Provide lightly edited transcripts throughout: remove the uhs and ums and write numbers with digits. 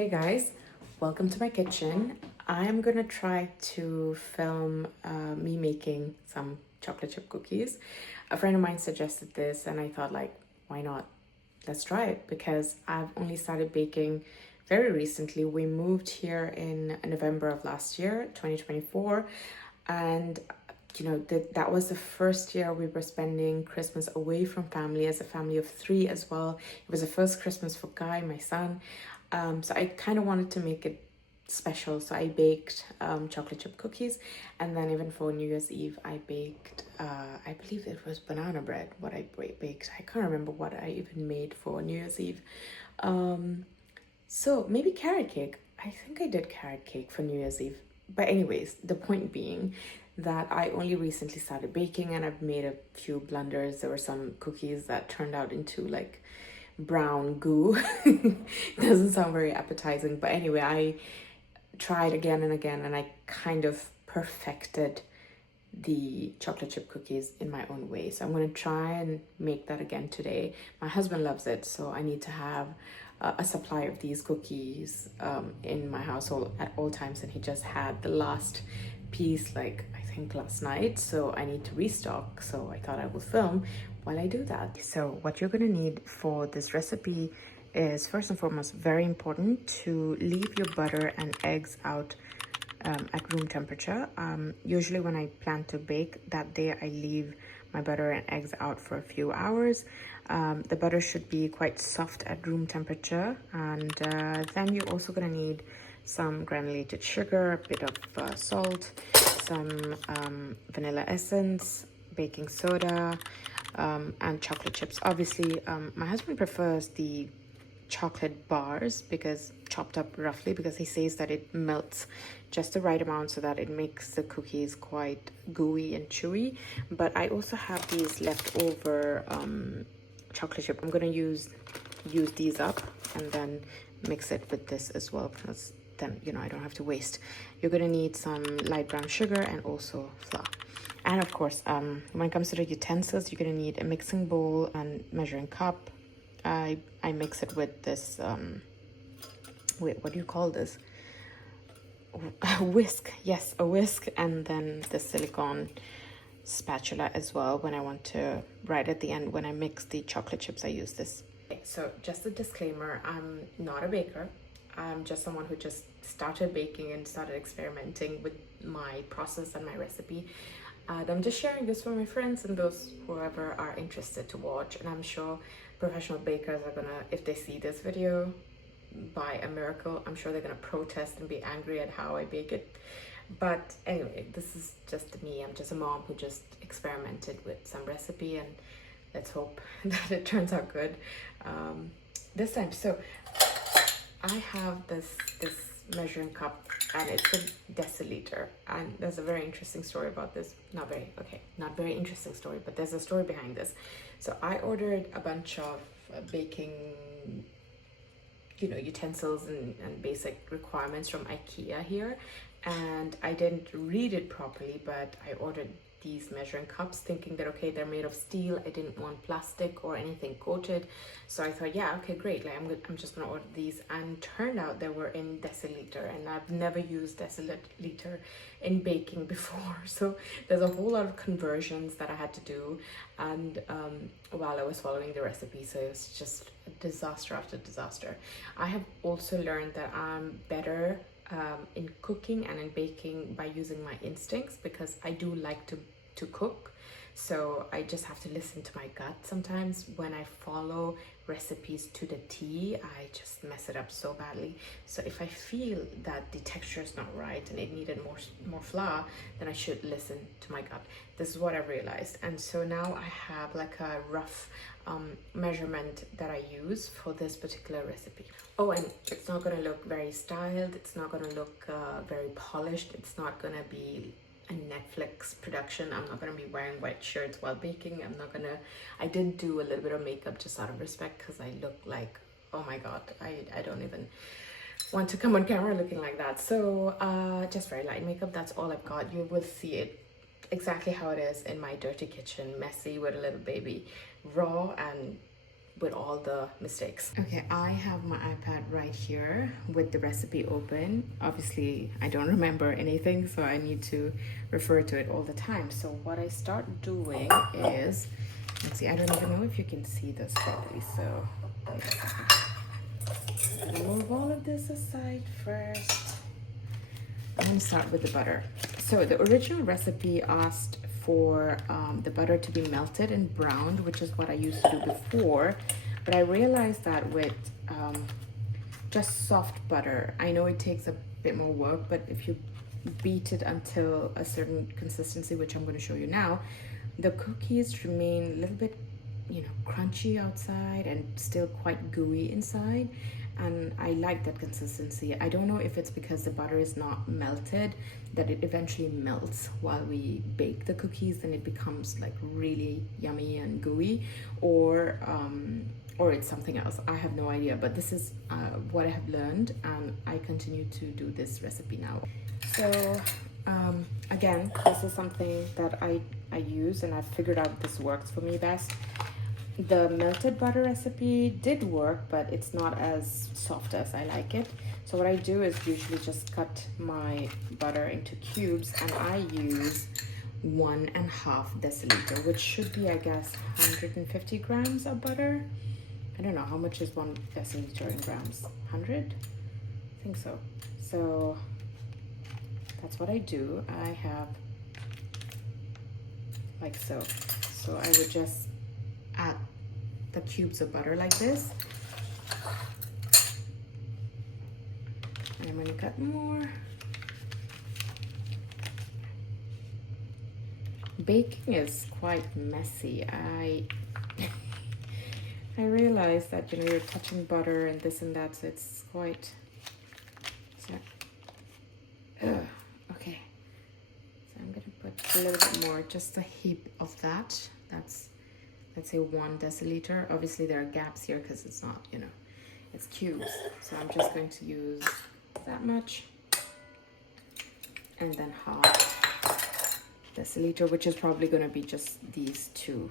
Hey guys, welcome to my kitchen. I'm gonna try to film me making some chocolate chip cookies. A friend of mine suggested this and I thought like, why not? Let's try it because I've only started baking very recently. We moved here in November of last year, 2024, and that was the first year we were spending Christmas away from family as a family of three as well. It was the first Christmas for Guy, my son. So I kind of wanted to make it special. So I baked chocolate chip cookies, and then even for New Year's Eve, I baked, I believe it was banana bread, what I baked. I can't remember what I even made for New Year's Eve. So maybe carrot cake. I think I did carrot cake for New Year's Eve. But anyways, the point being that I only recently started baking and I've made a few blunders. There were some cookies that turned out into like brown goo. Doesn't sound very appetizing, but anyway, I tried again and again and I kind of perfected the chocolate chip cookies in my own way. So I'm going to try and make that again today. My husband loves it, so I need to have a supply of these cookies in my household at all times, and he just had the last piece like I think last night, so I need to restock. So I thought I will film while I do that. So what you're going to need for this recipe is, first and foremost, very important to leave your butter and eggs out at room temperature. Usually when I plan to bake that day, I leave my butter and eggs out for a few hours. The butter should be quite soft at room temperature, and then you're also going to need some granulated sugar, a bit of salt, some vanilla essence, baking soda, and chocolate chips. Obviously, my husband prefers the chocolate bars, because chopped up roughly, because he says that it melts just the right amount so that it makes the cookies quite gooey and chewy. But I also have these leftover chocolate chip. I'm gonna use these up and then mix it with this as well, because then I don't have to waste. You're gonna need some light brown sugar and also flour. And of course, when it comes to the utensils, you're gonna need a mixing bowl and measuring cup. I mix it with this wait, what do you call this? A whisk. Yes, a whisk, and then the silicone spatula as well. When I want to, right at the end when I mix the chocolate chips, I use this. Okay, so just a disclaimer, I'm not a baker. I'm just someone who just started baking and started experimenting with my process and my recipe. I'm just sharing this for my friends and those whoever are interested to watch, and I'm sure professional bakers are gonna, if they see this video by a miracle, I'm sure they're gonna protest and be angry at how I bake it. But anyway, this is just me. I'm just a mom who just experimented with some recipe, and let's hope that it turns out good this time. So I have this measuring cup, and it's a deciliter, and there's a very interesting story about this. Not very interesting story, but there's a story behind this. So I ordered a bunch of baking utensils and basic requirements from IKEA here, and I didn't read it properly, but I ordered these measuring cups thinking that okay, they're made of steel. I didn't want plastic or anything coated, so I thought, yeah, okay, great, like I'm just gonna order these, and turned out they were in deciliter, and I've never used deciliter in baking before. So there's a whole lot of conversions that I had to do, and while I was following the recipe, so it was just a disaster after disaster. I have also learned that I'm better in cooking and in baking by using my instincts, because I do like to cook. So I just have to listen to my gut sometimes. When I follow recipes to the T, I just mess it up so badly. So if I feel that the texture is not right and it needed more flour, then I should listen to my gut. This is what I realized. And so now I have like a rough measurement that I use for this particular recipe. Oh, and it's not going to look very styled. It's not going to look very polished. It's not going to be a Netflix production. I'm not going to be wearing white shirts while baking. I did do a little bit of makeup just out of respect, because I look like, oh my god, I don't even want to come on camera looking like that. So just very light makeup. That's all I've got. You will see it exactly how it is in my dirty kitchen, messy with a little baby, raw and with all the mistakes. Okay, I have my iPad right here with the recipe open. Obviously, I don't remember anything, so I need to refer to it all the time. So what I start doing is, let's see, I don't even know if you can see this properly, so wait a second. I'm gonna move all of this aside first. I'm gonna start with the butter. So the original recipe asked for the butter to be melted and browned, which is what I used to do before. But I realized that with just soft butter, I know it takes a bit more work, but if you beat it until a certain consistency, which I'm going to show you now, the cookies remain a little bit, you know, crunchy outside and still quite gooey inside. And I like that consistency. I don't know if it's because the butter is not melted, that it eventually melts while we bake the cookies and it becomes like really yummy and gooey, or it's something else. I have no idea, but this is what I have learned, and I continue to do this recipe now. So again, this is something that I use, and I've figured out this works for me best. The melted butter recipe did work, but it's not as soft as I like it. So what I do is usually just cut my butter into cubes, and I use 1.5 deciliter, which should be, I guess, 150 grams of butter. I don't know, how much is 1 deciliter in grams? 100? I think so. So that's what I do. I have like so. So I would just add the cubes of butter like this. And I'm gonna cut more. Baking is quite messy. I realized that, you know, you're touching butter and this and that, so it's quite, so, okay. So I'm gonna put a little bit more, just a heap of that. That's, let's say 1 deciliter. Obviously there are gaps here because it's not, you know, it's cubes. So I'm just going to use that much, and then 1/2 deciliter, which is probably going to be just these two.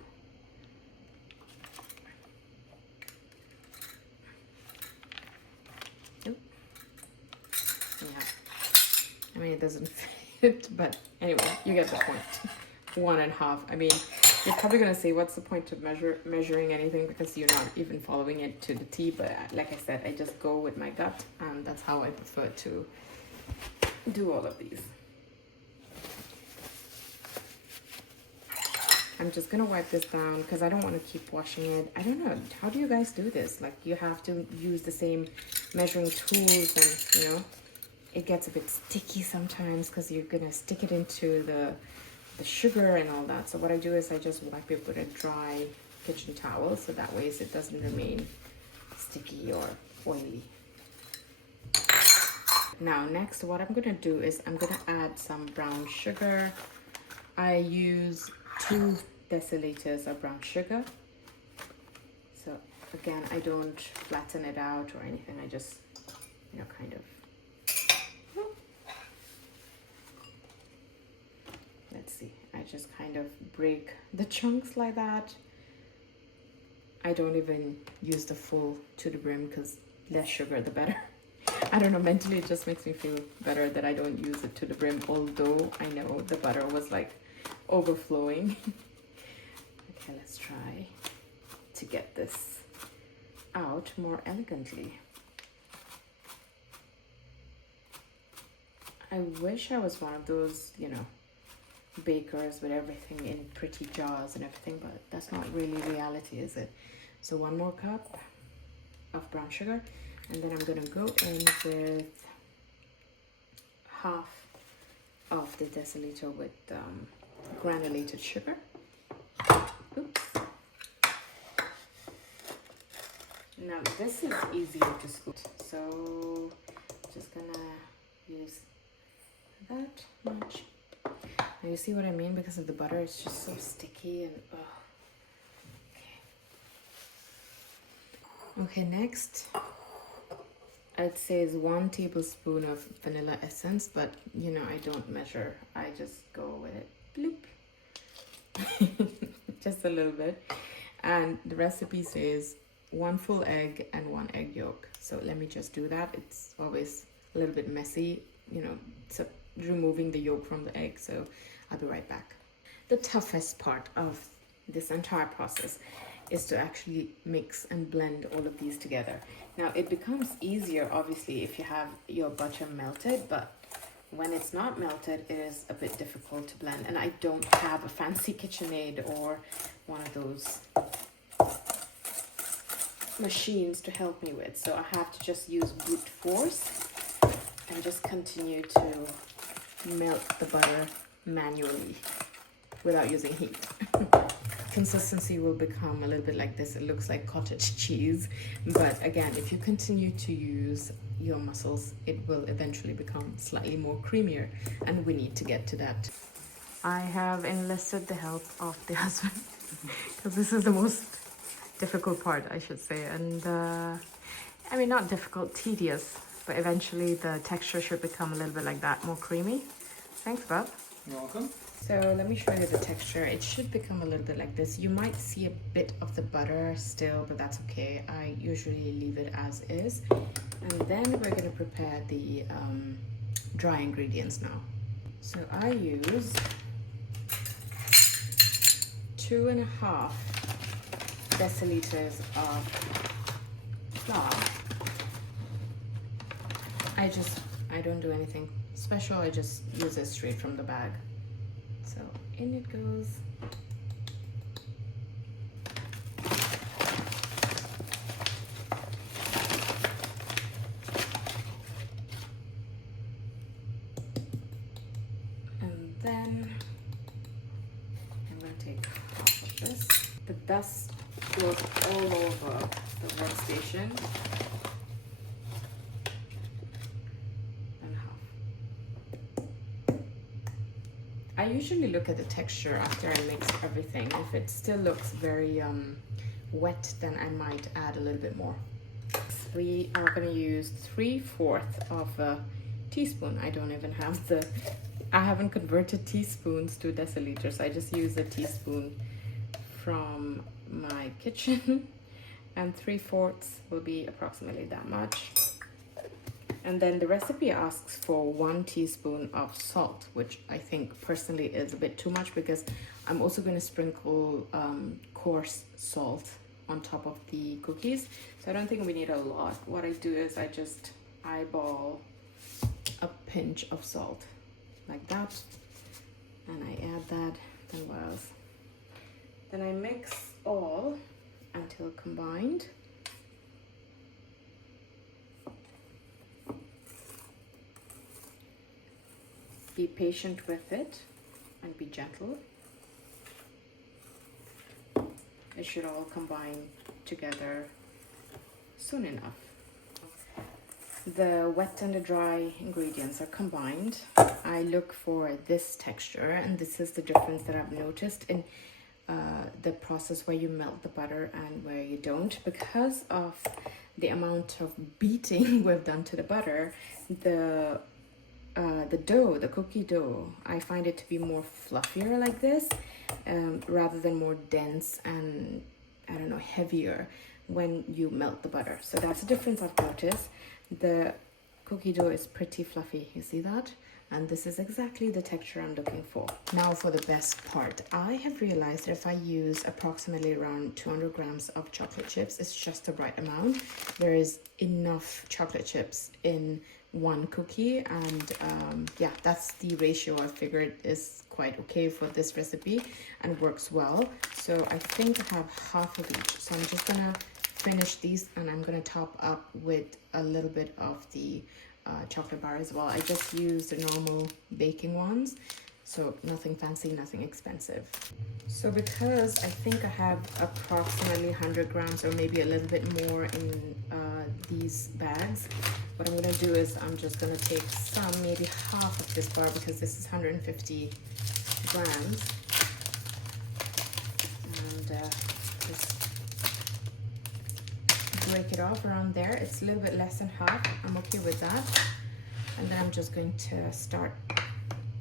Yeah, I mean, it doesn't fit, but anyway, you get the point. 1.5. I mean, you're probably gonna say, what's the point of measuring anything, because you're not even following it to the T. But like I said, I just go with my gut, and that's how I prefer to do all of these. I'm just gonna wipe this down because I don't want to keep washing it. I don't know, how do you guys do this? Like, you have to use the same measuring tools, and you know, it gets a bit sticky sometimes because you're gonna stick it into the sugar and all that. So what I do is I just wipe it with a dry kitchen towel, so that way it doesn't remain sticky or oily. Now next, what I'm gonna do is I'm gonna add some brown sugar. I use 2 deciliters of brown sugar. So again, I don't flatten it out or anything. I just, you know, kind of, let's see, I just kind of break the chunks like that. I don't even use the full to the brim because less sugar the better. I don't know, mentally it just makes me feel better that I don't use it to the brim, although I know the butter was like overflowing. Okay, let's try to get this out more elegantly. I wish I was one of those, you know, bakers with everything in pretty jars and everything, but that's not really reality, is it? So 1 more cup of brown sugar, and then I'm gonna go in with 1/2 of the deciliter with granulated sugar. Oops. Now this is easier to scoop, so just gonna use that much. Now you see what I mean? Because of the butter, it's just so sticky and okay, next I'd say is 1 tablespoon of vanilla essence, but you know, I don't measure, I just go with it. Bloop. Just a little bit. And the recipe says 1 full egg and 1 egg yolk. So let me just do that. It's always a little bit messy, you know, so removing the yolk from the egg. So I'll be right back. The toughest part of this entire process is to actually mix and blend all of these together. Now it becomes easier obviously if you have your butter melted, but when it's not melted, it is a bit difficult to blend. And I don't have a fancy KitchenAid or one of those machines to help me with. So I have to just use brute force and just continue to melt the butter manually without using heat. Consistency will become a little bit like this. It looks like cottage cheese, but again, if you continue to use your muscles, it will eventually become slightly more creamier, and we need to get to that. I have enlisted the help of the husband because this is the most difficult part, I should say. And I mean, not difficult, tedious, but eventually the texture should become a little bit like that, more creamy. Thanks, Bob. You're welcome. So let me show you the texture. It should become a little bit like this. You might see a bit of the butter still, but that's okay. I usually leave it as is. And then we're going to prepare the dry ingredients now. So I use 2.5 deciliters of flour. I don't do anything special. I just use it straight from the bag. So in it goes. And then I'm going to take half of this. The dust goes all over the workstation. I usually look at the texture after I mix everything. If it still looks very wet, then I might add a little bit more. We are going to use 3/4 of a teaspoon. I don't even have I haven't converted teaspoons to deciliters. I just use a teaspoon from my kitchen, and 3/4 will be approximately that much. And then the recipe asks for 1 teaspoon of salt, which I think personally is a bit too much because I'm also going to sprinkle coarse salt on top of the cookies. So I don't think we need a lot. What I do is I just eyeball a pinch of salt like that, and I add that. Then what else? Then I mix all until combined. Be patient with it and be gentle. It should all combine together soon enough. The wet and the dry ingredients are combined. I look for this texture, and this is the difference that I've noticed in the process where you melt the butter and where you don't. Because of the amount of beating we've done to the butter, the dough, the cookie dough, I find it to be more fluffier like this, rather than more dense and, I don't know, heavier when you melt the butter. So that's the difference I've noticed. The cookie dough is pretty fluffy, you see that? And this is exactly the texture I'm looking for. Now for the best part. I have realized that if I use approximately around 200 grams of chocolate chips, it's just the right amount. There is enough chocolate chips in 1 cookie, and yeah, that's the ratio I figured is quite okay for this recipe and works well. So I think I have half of each. So I'm just gonna finish these, and I'm gonna top up with a little bit of the chocolate bar as well. I just use the normal baking ones, so nothing fancy, nothing expensive. So because I think I have approximately 100 grams or maybe a little bit more in these bags, what I'm gonna do is I'm just gonna take some, maybe half of this bar, because this is 150 grams, and just break it off around there. It's a little bit less than half. I'm okay with that. And then I'm just going to start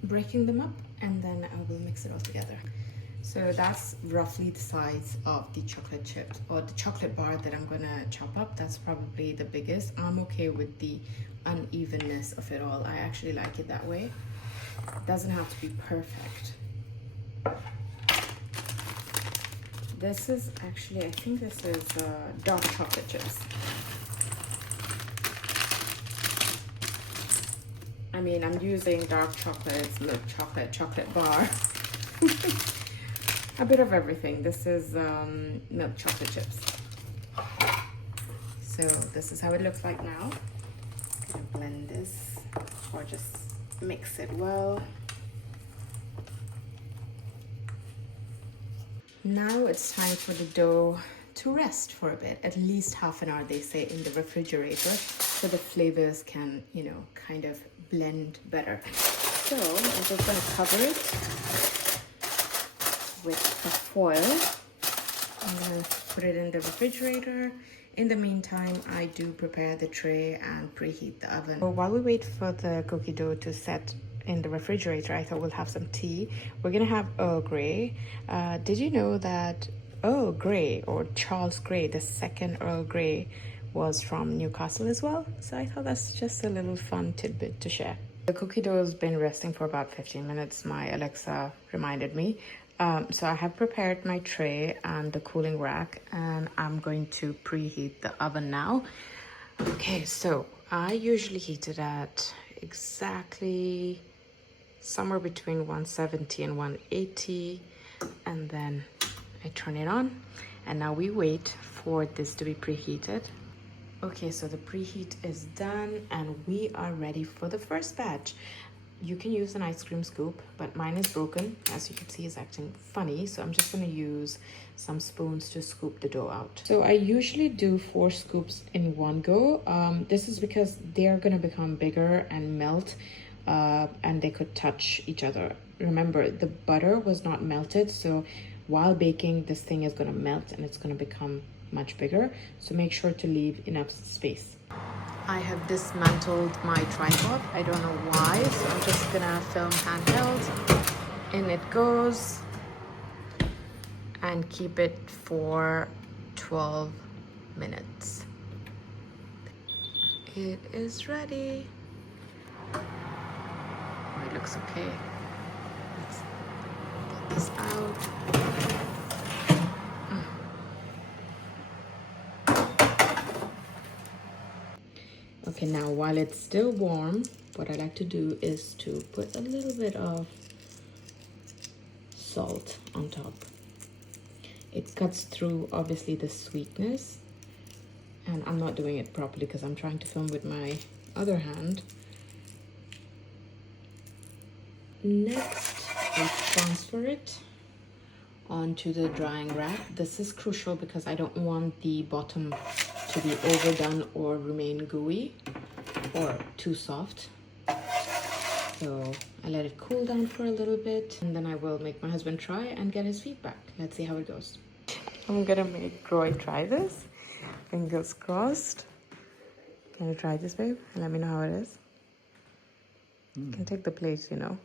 breaking them up, and then I will mix it all together. So that's roughly the size of the chocolate chips or the chocolate bar that I'm gonna chop up. That's probably the biggest. I'm okay with the unevenness of it all. I actually like it that way. It doesn't have to be perfect. This is actually, I think this is dark chocolate chips. I mean, I'm using dark chocolates, milk chocolate, chocolate bar. A bit of everything. This is milk chocolate chips. So this is how it looks like now. I'm gonna blend this or just mix it well. Now it's time for the dough to rest for a bit, at least half an hour, they say, in the refrigerator, so the flavors can, you know, kind of blend better. So I'm just gonna cover it with a foil. I'm gonna put it in the refrigerator. In the meantime, I do prepare the tray and preheat the oven. So while we wait for the cookie dough to set in the refrigerator, I thought we'll have some tea. We're gonna have Earl Grey. Did you know that Earl Grey, or Charles Grey, the second Earl Grey, was from Newcastle as well? So I thought that's just a little fun tidbit to share. The cookie dough has been resting for about 15 minutes. My Alexa reminded me. So I have prepared my tray and the cooling rack, and I'm going to preheat the oven now. Okay, so I usually heat it at exactly somewhere between 170 and 180, and then I turn it on, and now we wait for this to be preheated. Okay, so the preheat is done and we are ready for the first batch. You can use an ice cream scoop, but mine is broken. As you can see, it's acting funny, so I'm just gonna use some spoons to scoop the dough out. So I usually do 4 scoops in one go. This is because they're gonna become bigger and melt, and they could touch each other. Remember, the butter was not melted, so while baking, this thing is gonna melt and it's gonna become much bigger. So make sure to leave enough space. I have dismantled my tripod. I don't know why, so I'm just gonna film handheld. In it goes, and keep it for 12 minutes. It is ready. Oh, it looks okay. Let's get this out. Okay, now while it's still warm, what I like to do is to put a little bit of salt on top. It cuts through, obviously, the sweetness. And I'm not doing it properly because I'm trying to film with my other hand. Next, I transfer it onto the drying rack. This is crucial because I don't want the bottom to be overdone or remain gooey or too soft. So I let it cool down for a little bit, and then I will make my husband try and get his feedback. Let's see how it goes. I'm gonna make Roy try this. Fingers crossed. Can you try this, babe? And let me know how it is. You can take the plate, you know.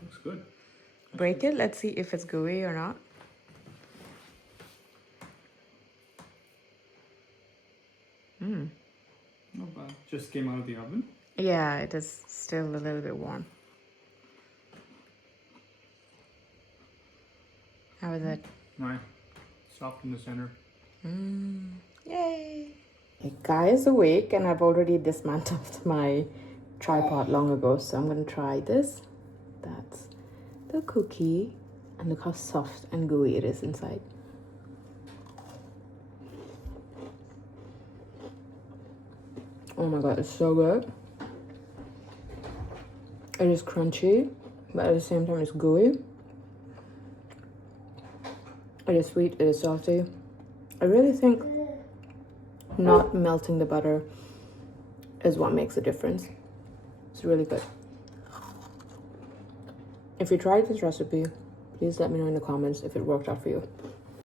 Looks good. Break it. Let's see if it's gooey or not. Not bad. Just came out of the oven. Yeah, it is still a little bit warm. How is it? Right. Soft in the center. Yay! The guy is awake, and I've already dismantled my tripod long ago, so I'm gonna try this. That's the cookie, and look how soft and gooey it is inside. Oh my god, it's so good. It is crunchy, but at the same time it's gooey. It is sweet, it is salty. I really think not melting the butter is what makes a difference. It's really good. If you tried this recipe, please let me know in the comments if it worked out for you.